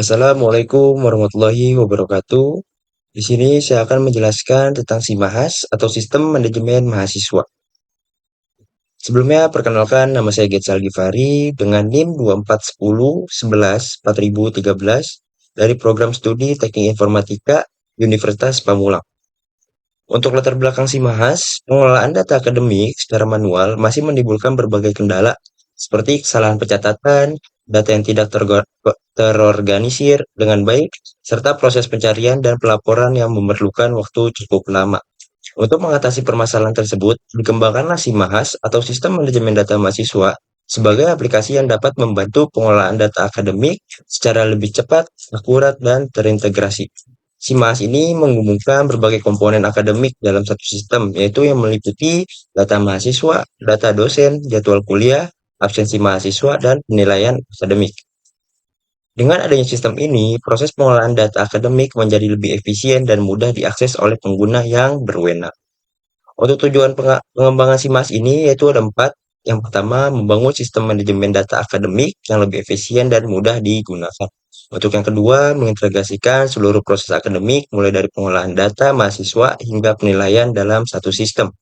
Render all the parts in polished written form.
Assalamualaikum warahmatullahi wabarakatuh. Di sini saya akan menjelaskan tentang SIMAHAS atau Sistem Manajemen Mahasiswa. Sebelumnya, perkenalkan nama saya Getsal Givari dengan NIM 2410114013 dari Program Studi Teknik Informatika Universitas Pamulang. Untuk latar belakang SIMAHAS, pengelolaan data akademik secara manual masih menimbulkan berbagai kendala, seperti kesalahan pencatatan, data yang tidak terorganisir dengan baik, serta proses pencarian dan pelaporan yang memerlukan waktu cukup lama. Untuk mengatasi permasalahan tersebut, dikembangkanlah SIMAHAS atau Sistem Manajemen Data Mahasiswa sebagai aplikasi yang dapat membantu pengelolaan data akademik secara lebih cepat, akurat, dan terintegrasi. SIMAHAS ini menggabungkan berbagai komponen akademik dalam satu sistem, yaitu yang meliputi data mahasiswa, data dosen, jadwal kuliah, absensi mahasiswa, dan penilaian akademik. Dengan adanya sistem ini, proses pengolahan data akademik menjadi lebih efisien dan mudah diakses oleh pengguna yang berwenang. Untuk tujuan pengembangan SIMAS ini yaitu ada empat. Yang pertama, membangun sistem manajemen data akademik yang lebih efisien dan mudah digunakan. Untuk yang kedua, mengintegrasikan seluruh proses akademik mulai dari pengolahan data mahasiswa hingga penilaian dalam satu sistem.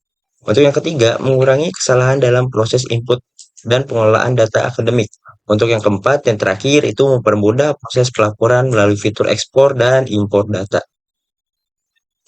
Untuk yang ketiga, mengurangi kesalahan dalam proses input dan pengelolaan data akademik. Untuk yang keempat, yang terakhir itu mempermudah proses pelaporan melalui fitur ekspor dan impor data.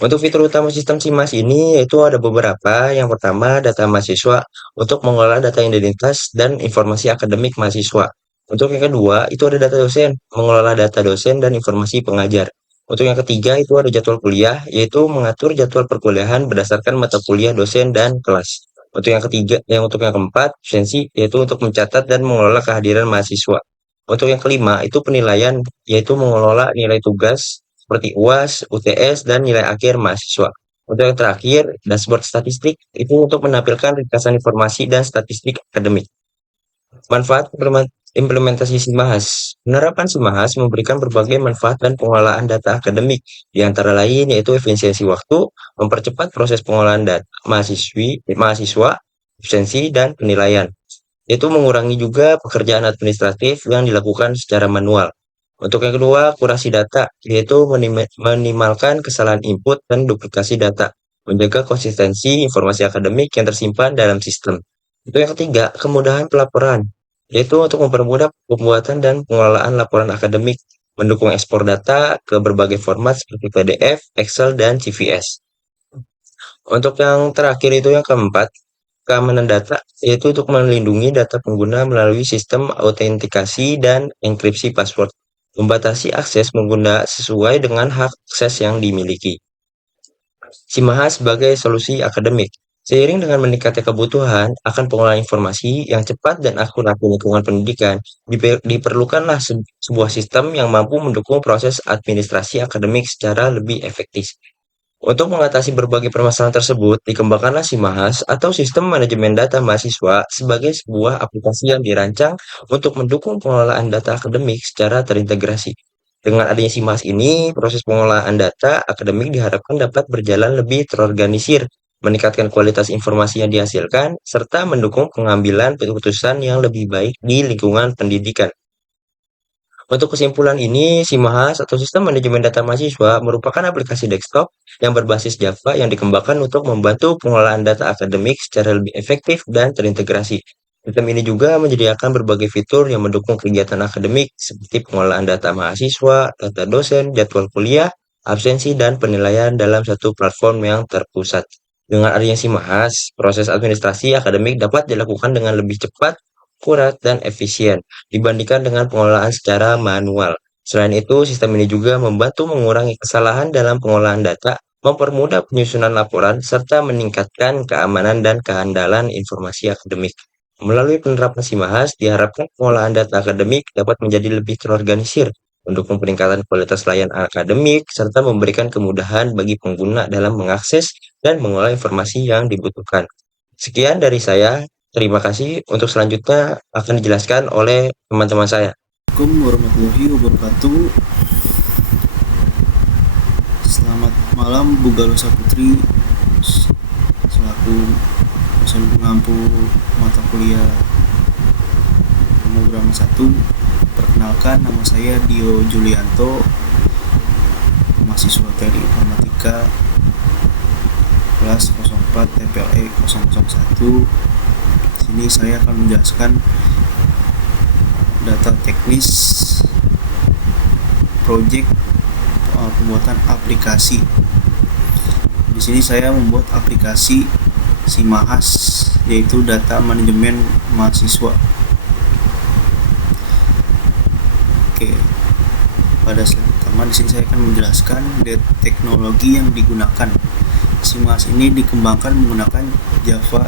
Untuk fitur utama sistem SIMAS ini yaitu ada beberapa. Yang pertama, data mahasiswa untuk mengolah data identitas dan informasi akademik mahasiswa. Untuk yang kedua, itu ada data dosen, mengelola data dosen dan informasi pengajar. Untuk yang ketiga, itu ada jadwal kuliah, yaitu mengatur jadwal perkuliahan berdasarkan mata kuliah dosen dan kelas. Untuk yang keempat, absensi, yaitu untuk mencatat dan mengelola kehadiran mahasiswa. Untuk yang kelima, itu penilaian, yaitu mengelola nilai tugas seperti UAS, UTS, dan nilai akhir mahasiswa. Untuk yang terakhir, dashboard statistik itu untuk menampilkan ringkasan informasi dan statistik akademik. Manfaat implementasi SIMAHAS. Penerapan SIMAHAS memberikan berbagai manfaat dan pengolahan data akademik, di antara lain yaitu efisiensi waktu, mempercepat proses pengolahan data mahasiswa, absensi, dan penilaian. Itu mengurangi juga pekerjaan administratif yang dilakukan secara manual. Untuk yang kedua, kurasi data, yaitu minimalkan kesalahan input dan duplikasi data, menjaga konsistensi informasi akademik yang tersimpan dalam sistem. Itu yang ketiga, kemudahan pelaporan, yaitu untuk mempermudah pembuatan dan pengelolaan laporan akademik, mendukung ekspor data ke berbagai format seperti PDF, Excel, dan CVS. Untuk yang terakhir itu yang keempat, keamanan data, yaitu untuk melindungi data pengguna melalui sistem autentikasi dan enkripsi password, membatasi akses pengguna sesuai dengan hak akses yang dimiliki. SIMAHAS sebagai solusi akademik. Seiring dengan meningkatnya kebutuhan akan pengolahan informasi yang cepat dan akurat di lingkungan pendidikan, diperlukanlah sebuah sistem yang mampu mendukung proses administrasi akademik secara lebih efektif. Untuk mengatasi berbagai permasalahan tersebut, dikembangkanlah SIMAHAS atau Sistem Manajemen Data Mahasiswa sebagai sebuah aplikasi yang dirancang untuk mendukung pengelolaan data akademik secara terintegrasi. Dengan adanya SIMAHAS ini, proses pengolahan data akademik diharapkan dapat berjalan lebih terorganisir, meningkatkan kualitas informasi yang dihasilkan, serta mendukung pengambilan keputusan yang lebih baik di lingkungan pendidikan. Untuk kesimpulan ini, SIMAHAS atau Sistem Manajemen Data Mahasiswa merupakan aplikasi desktop yang berbasis Java yang dikembangkan untuk membantu pengelolaan data akademik secara lebih efektif dan terintegrasi. Sistem ini juga menyediakan berbagai fitur yang mendukung kegiatan akademik seperti pengolahan data mahasiswa, data dosen, jadwal kuliah, absensi, dan penilaian dalam satu platform yang terpusat. Dengan adanya SIMAHAS, proses administrasi akademik dapat dilakukan dengan lebih cepat, akurat, dan efisien dibandingkan dengan pengelolaan secara manual. Selain itu, sistem ini juga membantu mengurangi kesalahan dalam pengolahan data, mempermudah penyusunan laporan, serta meningkatkan keamanan dan keandalan informasi akademik. Melalui penerapan SIMAHAS, diharapkan pengolahan data akademik dapat menjadi lebih terorganisir, mendukung peningkatan kualitas layanan akademik, serta memberikan kemudahan bagi pengguna dalam mengakses dan mengolah informasi yang dibutuhkan. Sekian dari saya. Terima kasih. Untuk selanjutnya akan dijelaskan oleh teman-teman saya. Assalamualaikum warahmatullahi wabarakatuh. Selamat malam Bu Galusa Putri selaku dosen pengampu mata kuliah pemrograman 1 Perkenalkan, nama saya Dio Julianto, mahasiswa Teknik Informatika kelas 04 TPLE 001. Di sini saya akan menjelaskan data teknis proyek pembuatan aplikasi. Di sini saya membuat aplikasi SIMAHAS, yaitu data manajemen mahasiswa. Oke, pada slide pertama di sini saya akan menjelaskan teknologi yang digunakan. SIMAHAS ini dikembangkan menggunakan Java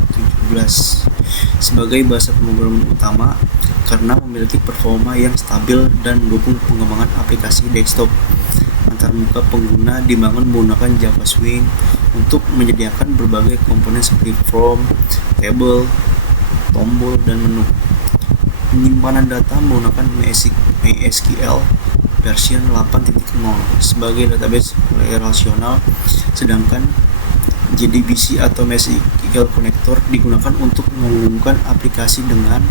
17 sebagai bahasa pemrograman utama karena memiliki performa yang stabil dan mendukung pengembangan aplikasi desktop antarmuka pengguna dibangun menggunakan Java Swing untuk menyediakan berbagai komponen seperti form, table, tombol, dan menu. Penyimpanan data menggunakan MySQL version 8.0 sebagai database relasional, sedangkan JDBC atau MySQL Connector digunakan untuk menghubungkan aplikasi dengan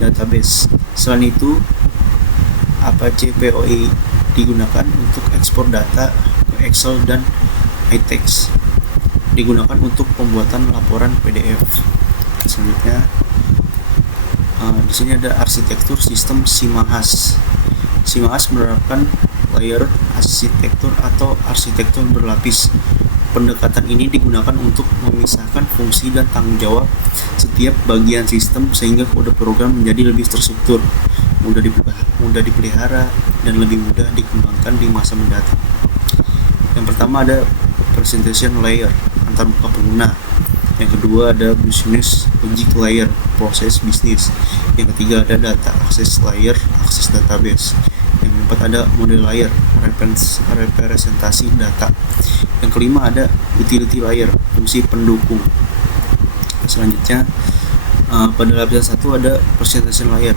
database. Selain itu, Apache POE digunakan untuk ekspor data ke Excel dan iText digunakan untuk pembuatan laporan PDF. Selanjutnya, di sini ada arsitektur sistem SIMAHAS. SIMAHAS menerapkan layer arsitektur atau arsitektur berlapis. Pendekatan ini digunakan untuk memisahkan fungsi dan tanggung jawab setiap bagian sistem sehingga kode program menjadi lebih terstruktur, mudah dipelihara, dan lebih mudah dikembangkan di masa mendatang. Yang pertama ada presentation layer, antarmuka pengguna. Yang kedua ada business logic layer, proses bisnis. Yang ketiga ada data access layer, akses database. Yang keempat ada model layer, representasi data. Yang kelima ada utility layer, fungsi pendukung. Selanjutnya pada lapisan 1 ada presentation layer.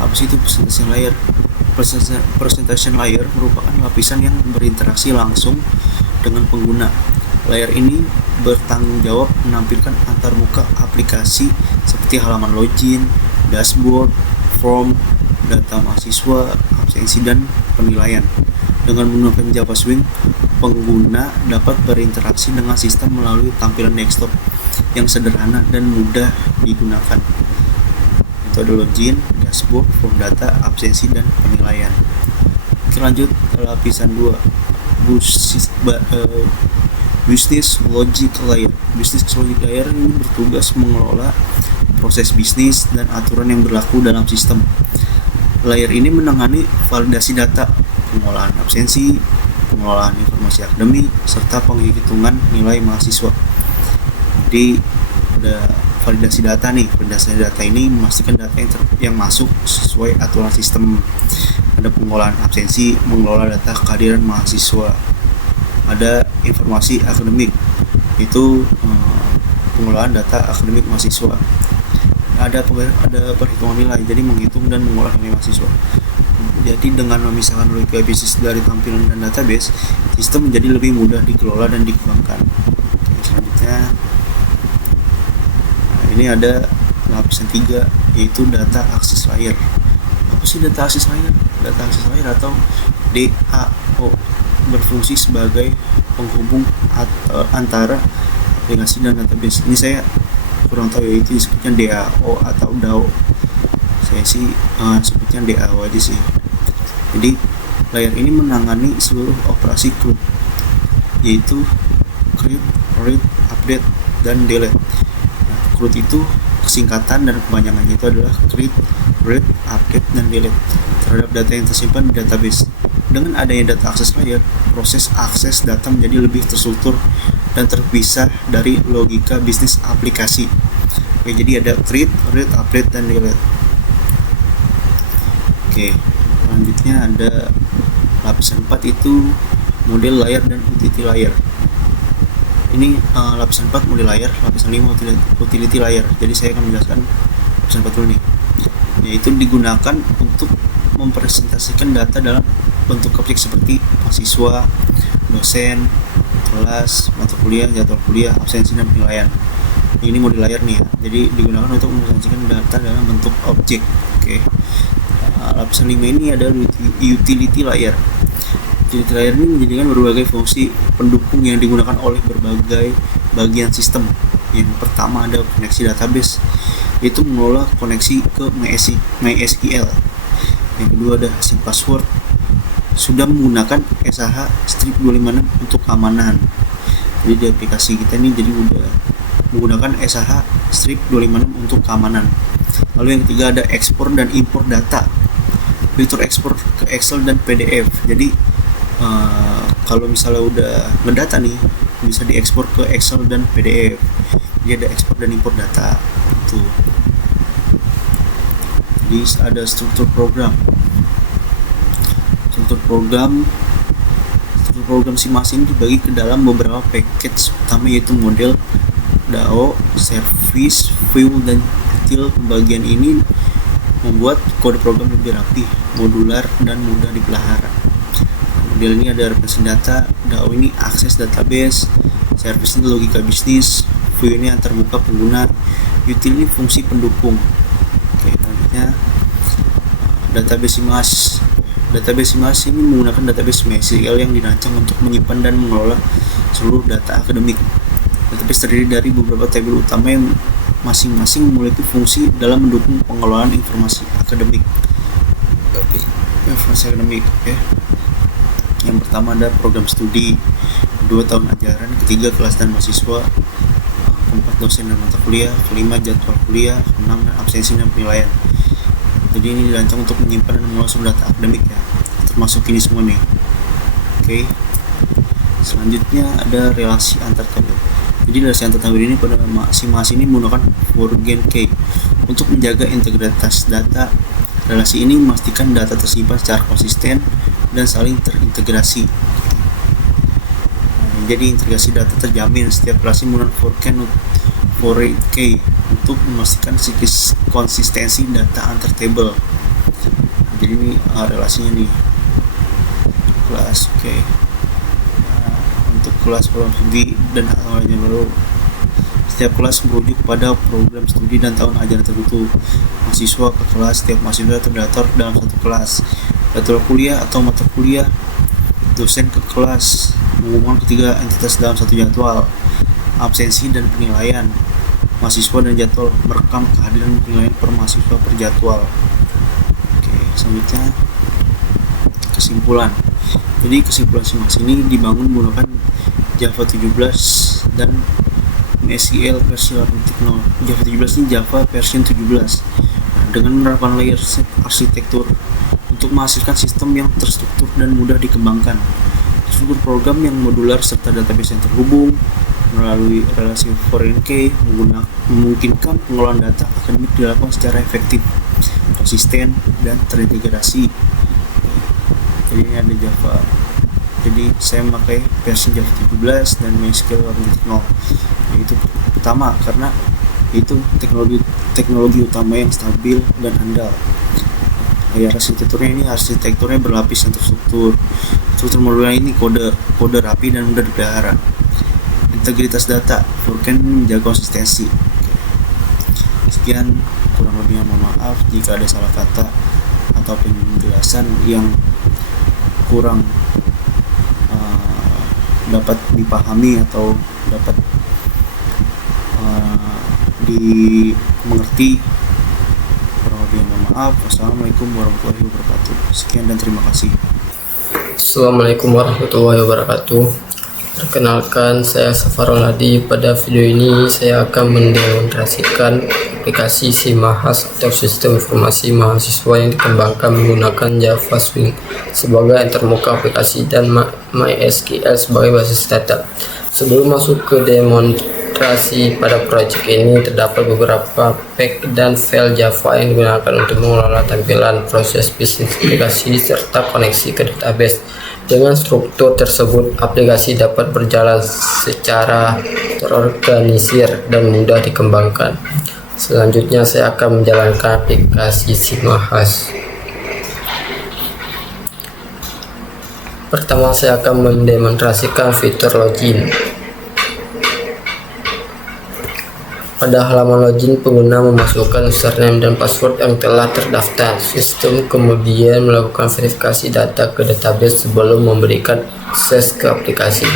Apa sih itu presentation layer? Presentation layer merupakan lapisan yang berinteraksi langsung dengan pengguna. Layer ini bertanggung jawab menampilkan antarmuka aplikasi seperti halaman login, dashboard, form, data mahasiswa, absensi, dan penilaian. Dengan menggunakan Java Swing, pengguna dapat berinteraksi dengan sistem melalui tampilan desktop yang sederhana dan mudah digunakan. Itu ada login, dashboard, form data, absensi, dan penilaian. Kita lanjut ke lapisan 2, Business Logic Layer. Business Logic Layer ini bertugas mengelola proses bisnis dan aturan yang berlaku dalam sistem. Layer ini menangani validasi data, pengolahan absensi, pengelolaan informasi akademik, serta penghitungan nilai mahasiswa. Jadi ada validasi data nih. Validasi data ini memastikan data yang masuk sesuai aturan sistem. Ada pengolahan absensi, mengelola data kehadiran mahasiswa. Ada informasi akademik, itu pengelolaan data akademik mahasiswa. Ada perhitungan nilai, jadi menghitung dan mengolah nilai mahasiswa. Jadi dengan memisahkan logika bisnis dari tampilan dan database, sistem menjadi lebih mudah dikelola dan dikembangkan. Oke, selanjutnya, ini ada lapisan 3, yaitu data access layer. Apa sih data access layer? Data access layer atau DAO berfungsi sebagai penghubung antara aplikasi dan database. Ini saya kurang tahu, yaitu disebutnya DAO atau DAO. Saya sih sebutnya DAO aja sih. Jadi layer ini menangani seluruh operasi CRUD, yaitu create, read, update, dan delete. Nah, CRUD itu kesingkatan dan kepanjangannya itu adalah create, read, update, dan delete terhadap data yang tersimpan di database. Dengan adanya data access layer, proses akses data menjadi lebih terstruktur dan terpisah dari logika bisnis aplikasi. Oke, jadi ada create, read, update, dan delete. Oke, selanjutnya ada lapisan 4, itu model layer dan utility layer. Ini lapisan 4 model layer, lapisan 5 utility layer. Jadi saya akan menjelaskan lapisan 4 dulu nih. Yaitu digunakan untuk mempresentasikan data dalam bentuk objek seperti mahasiswa, dosen, kelas, mata kuliah, jadwal kuliah, absensi, dan penilaian. Ini model layer nih ya. Jadi digunakan untuk mempresentasikan data dalam bentuk objek. Oke. Lapisan 5 ini adalah utility layer. Utility layer ini menjadikan berbagai fungsi pendukung yang digunakan oleh berbagai bagian sistem. Yang pertama ada koneksi database, itu mengelola koneksi ke MySQL. Yang kedua ada async password, sudah menggunakan SSH strip 256 untuk keamanan. Jadi di aplikasi kita ini jadi udah menggunakan SSH strip 256 untuk keamanan. Lalu yang ketiga ada ekspor dan impor data, fitur ekspor ke Excel dan PDF. Jadi kalau misalnya udah ngedata nih, bisa diekspor ke Excel dan PDF. Jadi ada ekspor dan impor data itu. Jadi ada struktur program SIMAS ini dibagi ke dalam beberapa package utama, yaitu model, DAO, service, view, dan detail. Pembagian ini membuat kode program lebih rapi, modular, dan mudah dipelihara. Model ini ada referensi data, DAO ini akses database, service ini logika bisnis, view ini antarmuka pengguna, util ini fungsi pendukung. Oke, selanjutnya database SIMAS. Database SIMAS ini menggunakan database MySQL yang dirancang untuk menyimpan dan mengelola seluruh data akademik. Database terdiri dari beberapa tabel utama yang masing-masing memiliki fungsi dalam mendukung pengelolaan informasi akademik. Oke. Yang pertama ada program studi, 2 tahun ajaran, ketiga kelas dan mahasiswa, keempat dosen dan mata kuliah, kelima jadwal kuliah, keenam absensi dan penilaian. Jadi ini dirancang untuk menyimpan dan mengelola sumber data akademik ya, termasuk ini semua nih. Oke. Selanjutnya ada relasi antar tabel. Jadi relasi antar tabel ini pada SIMAS ini menggunakan forgen key untuk menjaga integritas data. Relasi ini memastikan data tersimpan secara konsisten dan saling terintegrasi. Jadi integrasi data terjamin. Setiap relasi menggunakan forgen key untuk memastikan konsistensi data antar tabel. Jadi ini relasinya nih. Kelas, oke. Untuk kelas program studi dan awalnya baru, setiap kelas merujuk pada program studi dan tahun ajaran tertentu. Mahasiswa ke kelas, setiap mahasiswa terdaftar dalam satu kelas. Jadwal kuliah atau mata kuliah, dosen ke kelas, mengumumkan ketiga entitas dalam satu jadwal. Absensi dan penilaian, mahasiswa dan jadwal merekam kehadiran penilaian per mahasiswa per jadwal. Oke, selanjutnya kesimpulan. Jadi kesimpulan SIMAS ini dibangun menggunakan Java 17 dan MySQL versi teknologi. Java 17 ini Java version 17 dengan menerapkan layer arsitektur untuk menghasilkan sistem yang terstruktur dan mudah dikembangkan. Struktur program yang modular serta database yang terhubung melalui relasi foreign key memungkinkan pengelolaan data akademik dilakukan secara efektif, konsisten, dan terintegrasi. Jadi ini ada Java. Jadi saya memakai versi Java 17 dan MySQL 1.0. Yaitu pertama karena itu teknologi utama yang stabil dan andal. Ya, arsitekturnya berlapis dan terstruktur. Struktur modular ini kode rapi dan mudah dipelihara. Integritas data, Forgen menjaga konsistensi. Sekian, kurang lebihnya mohon maaf jika ada salah kata atau penjelasan yang kurang dapat dipahami atau dapat dimengerti. Kurang lebihnya mohon maaf. Wassalamualaikum warahmatullahi wabarakatuh. Sekian dan terima kasih. Assalamualaikum warahmatullahi wabarakatuh. Perkenalkan, saya Safarul Hadi. Pada video ini saya akan mendemonstrasikan aplikasi SIMAS atau Sistem Informasi Mahasiswa yang dikembangkan menggunakan Java Swing sebagai antarmuka aplikasi dan MySQL sebagai basis data. Sebelum masuk ke demonstrasi pada proyek ini, terdapat beberapa pack dan file Java yang digunakan untuk mengelola tampilan, proses bisnis aplikasi, serta koneksi ke database. Dengan struktur tersebut, aplikasi dapat berjalan secara terorganisir dan mudah dikembangkan. Selanjutnya, saya akan menjalankan aplikasi SIMAS. Pertama, saya akan mendemonstrasikan fitur login. Pada halaman login, pengguna memasukkan username dan password yang telah terdaftar. Sistem kemudian melakukan verifikasi data ke database sebelum memberikan akses ke aplikasi.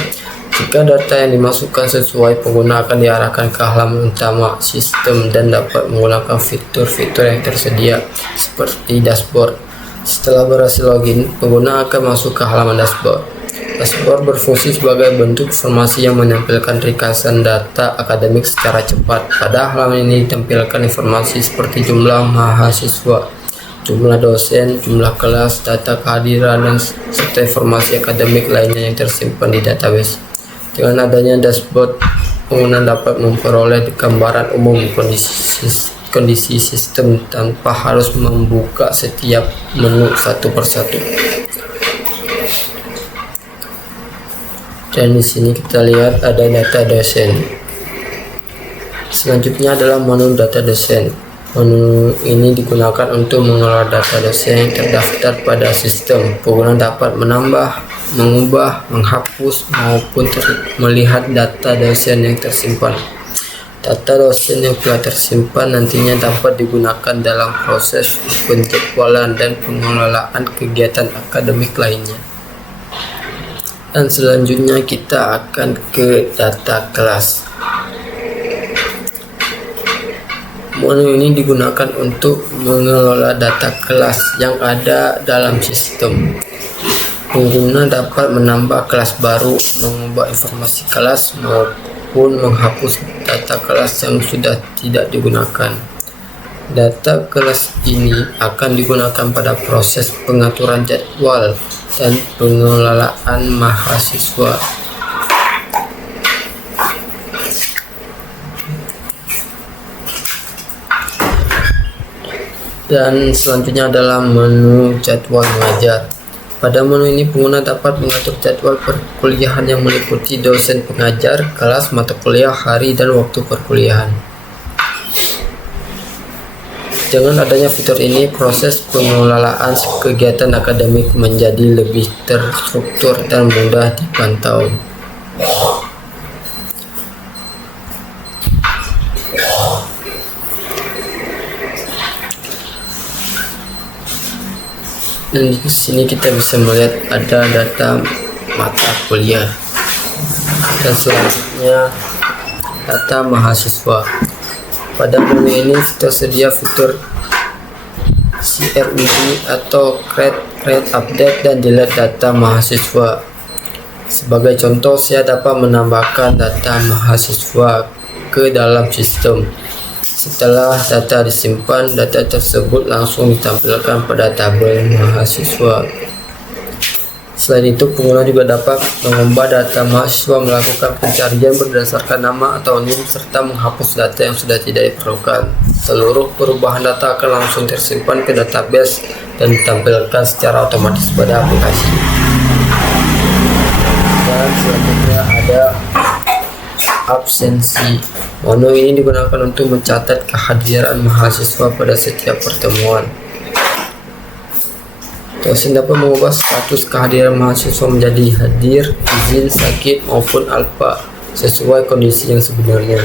Jika data yang dimasukkan sesuai, pengguna akan diarahkan ke halaman utama sistem dan dapat menggunakan fitur-fitur yang tersedia seperti dashboard. Setelah berhasil login, pengguna akan masuk ke halaman dashboard. Dashboard berfungsi sebagai bentuk informasi yang menampilkan ringkasan data akademik secara cepat. Pada halaman ini ditampilkan informasi seperti jumlah mahasiswa, jumlah dosen, jumlah kelas, data kehadiran, dan serta informasi akademik lainnya yang tersimpan di database. Dengan adanya dashboard, pengguna dapat memperoleh gambaran umum kondisi sistem tanpa harus membuka setiap menu satu persatu. Dan di sini kita lihat ada data dosen. Selanjutnya adalah menu data dosen. Menu ini digunakan untuk mengelola data dosen yang terdaftar pada sistem. Pengguna dapat menambah, mengubah, menghapus, maupun melihat data dosen yang tersimpan. Data dosen yang telah tersimpan nantinya dapat digunakan dalam proses penjadwalan dan pengelolaan kegiatan akademik lainnya. Dan selanjutnya kita akan ke data kelas. Menu ini digunakan untuk mengelola data kelas yang ada dalam sistem. Pengguna dapat menambah kelas baru, mengubah informasi kelas, maupun menghapus data kelas yang sudah tidak digunakan. Data kelas ini akan digunakan pada proses pengaturan jadwal dan pengelolaan mahasiswa. Dan selanjutnya adalah menu jadwal mengajar. Pada menu ini pengguna dapat mengatur jadwal perkuliahan yang meliputi dosen pengajar, kelas, mata kuliah, hari, dan waktu perkuliahan. Dengan adanya fitur ini, proses pengelolaan kegiatan akademik menjadi lebih terstruktur dan mudah dipantau. Dan di sini kita bisa melihat ada data mata kuliah. Dan selanjutnya data mahasiswa. Pada menu ini tersedia fitur CRUD atau Create, Update, dan Delete data mahasiswa. Sebagai contoh, saya dapat menambahkan data mahasiswa ke dalam sistem. Setelah data disimpan, data tersebut langsung ditampilkan pada tabel mahasiswa. Selain itu, pengguna juga dapat mengubah data mahasiswa, melakukan pencarian berdasarkan nama atau NIM, serta menghapus data yang sudah tidak diperlukan. Seluruh perubahan data akan langsung tersimpan ke database dan ditampilkan secara otomatis pada aplikasi. Dan selanjutnya ada absensi. Menu ini digunakan untuk mencatat kehadiran mahasiswa pada setiap pertemuan. Dosen dapat mengubah status kehadiran mahasiswa menjadi hadir, izin, sakit, maupun alfa sesuai kondisi yang sebenarnya.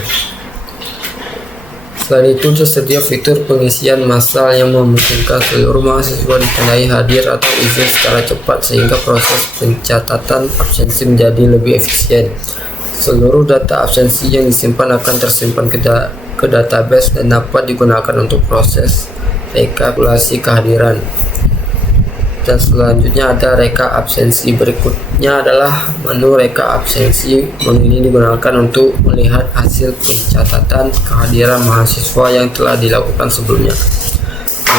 Selain itu, tersedia fitur pengisian massal yang memungkinkan seluruh mahasiswa ditandai hadir atau izin secara cepat sehingga proses pencatatan absensi menjadi lebih efisien. Seluruh data absensi yang disimpan akan tersimpan ke database dan dapat digunakan untuk proses rekapitulasi kehadiran. Dan selanjutnya ada reka absensi. Berikutnya adalah menu reka absensi. Menu ini digunakan untuk melihat hasil pencatatan kehadiran mahasiswa yang telah dilakukan sebelumnya.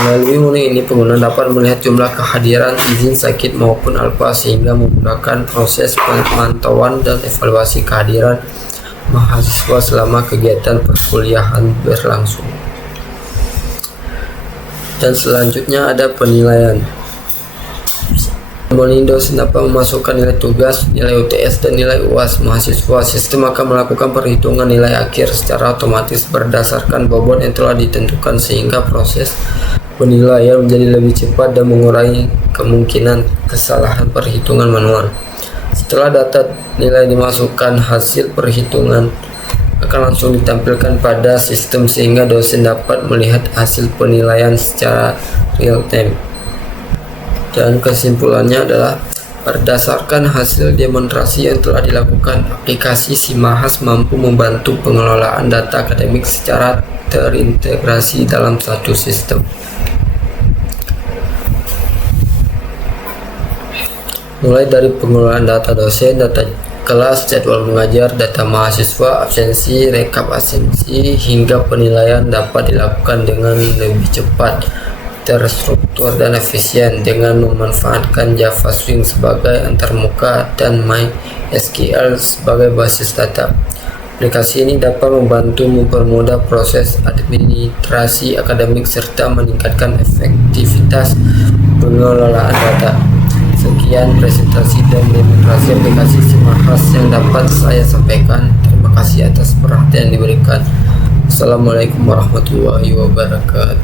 Melalui menu ini, pengguna dapat melihat jumlah kehadiran, izin, sakit, maupun alfa sehingga memudahkan proses pemantauan dan evaluasi kehadiran mahasiswa selama kegiatan perkuliahan berlangsung. Dan selanjutnya ada penilaian. Dosen dapat memasukkan nilai tugas, nilai UTS, dan nilai UAS mahasiswa. Sistem akan melakukan perhitungan nilai akhir secara otomatis berdasarkan bobot yang telah ditentukan sehingga proses penilaian menjadi lebih cepat dan mengurangi kemungkinan kesalahan perhitungan manual. Setelah data nilai dimasukkan, hasil perhitungan akan langsung ditampilkan pada sistem sehingga dosen dapat melihat hasil penilaian secara real time. Dan kesimpulannya adalah berdasarkan hasil demonstrasi yang telah dilakukan, aplikasi SIMAHAS mampu membantu pengelolaan data akademik secara terintegrasi dalam satu sistem. Mulai dari pengelolaan data dosen, data kelas, jadwal mengajar, data mahasiswa, absensi, rekap absensi, hingga penilaian dapat dilakukan dengan lebih cepat, terstruktur, dan efisien dengan memanfaatkan Java Swing sebagai antarmuka dan MySQL sebagai basis data. Aplikasi ini dapat membantu mempermudah proses administrasi akademik serta meningkatkan efektivitas pengelolaan data. Sekian presentasi dan demonstrasi aplikasi SIMAHAS yang dapat saya sampaikan. Terima kasih atas perhatian yang diberikan. Assalamualaikum warahmatullahi wabarakatuh.